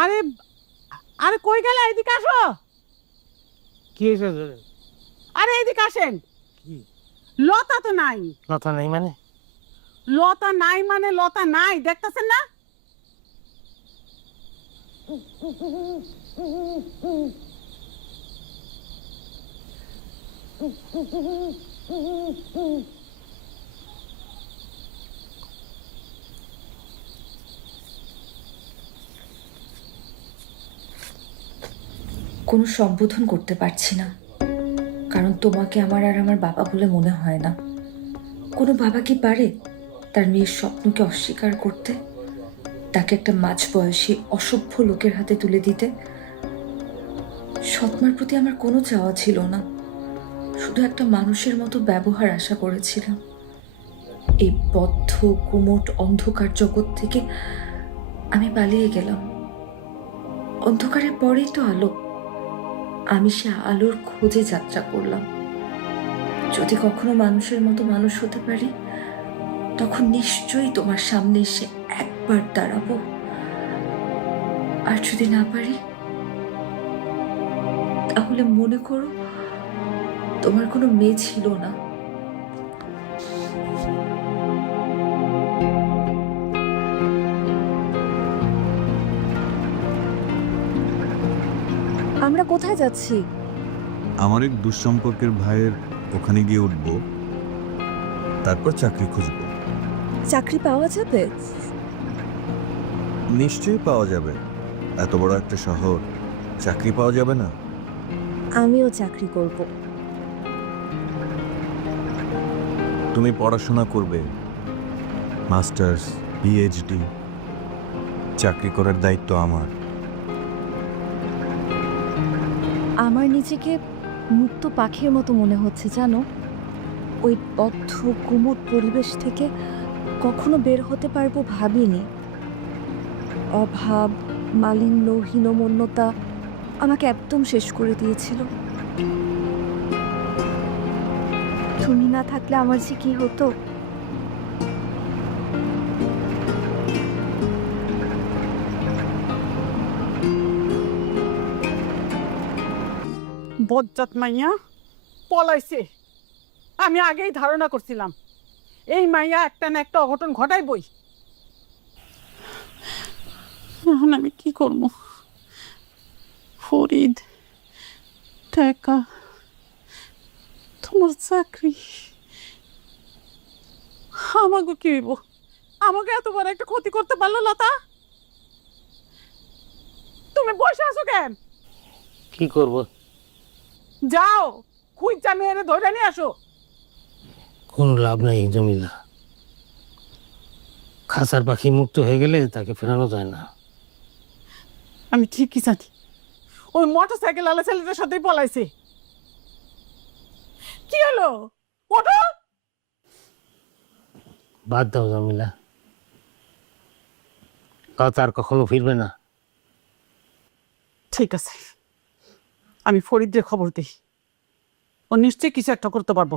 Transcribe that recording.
আরে আরে কই গেলে? এদিকে আসো। কি হয়েছে আরে এদিকে আসেন। কি? লতা তো নাই। কথা নেই মানে? লতা নাই মানে লতা নাই দেখতেছেন না? কোনো সম্বোধন করতে পারছি না। কারণ তোমাকে আমার আর আমার বাবা বলে মনে হয় না। কোনো বাবা কি পারে তার মেয়ের স্বপ্নকে অস্বীকার করতে? তাকে একটা মাঝ বয়সী অসভ্য লোকের হাতে তুলে দিতে? সৎমার প্রতি আমার কোনো চাওয়া ছিল না। শুধু একটা মানুষের মতো ব্যবহার আশা করেছিলাম। এই বদ্ধ, কুমোট, অন্ধকার জগৎ থেকে আমি পালিয়ে গেলাম। অন্ধকারের পরেই তো আলো। আমি সে আলোর খোঁজে যাত্রা করলাম। যদি কখনো মানুষের মতো মানুষ হতে পারি, তখন নিশ্চয়ই তোমার সামনে এসে একবার দাঁড়াবো। আর যদি না পারি, তাহলে মনে করো তোমার কোনো মেয়ে ছিল না। আমরা কোথায় যাচ্ছি? আমার এক দুঃসম্পর্কের ভাইয়ের ওখানে গিয়ে উঠব তারপর চাকরি খুঁজব। চাকরি পাওয়া যাবে? নিশ্চয়ই পাওয়া যাবে। এত বড় একটা শহর চাকরি পাওয়া যাবে না? আমিও চাকরি করব। তুমি পড়াশোনা করবে মাস্টার্স পিএইচডি চাকরি করার দায়িত্ব আমার। আমার নিজেকে মুক্ত পাখির মতো মনে হচ্ছে, জানো? ওই বদ্ধ কুমুট পরিবেশ থেকে কখনো বের হতে পারব ভাবিনি। অভাব, মালিন্য, হীনমন্যতা আমাকে একদম শেষ করে দিয়েছিল। তুমি না থাকলে আমার যে কি হতো? বজ্জাত মাইয়া? পলাইছে। আমি আগেই ধারণা করছিলাম এই মাইয়া একটা না একটা অঘটন ঘটাই বই এখন আমি কি করব? ফরিদ টাকা তোমার চাকরি। আমাকে কি হইব? আমাকে এত বড় একটা ক্ষতি করতে পারল লতা তুমি বসে আছো কেন? কি করব? যাও খুঁজা মেয়েরে ধরে নিয়ে আসো। কোনো লাভ নাই জমিলা খাসার পাখি মুক্ত হয়ে গেলে তাকে ফেরানো যায় না। আমি ঠিকই জানি। ওই মোটর সাইকেল আলা ছেলেটার সাথেই পলাইছে। কি হলো? ওঠো! বাদ দাও জমিলা। কথা আর কখনো ফিরবে না। ঠিক আছে। আমি ফরিদদের খবর দিই। ও নিশ্চয়ই কিছু একটা করতে পারব।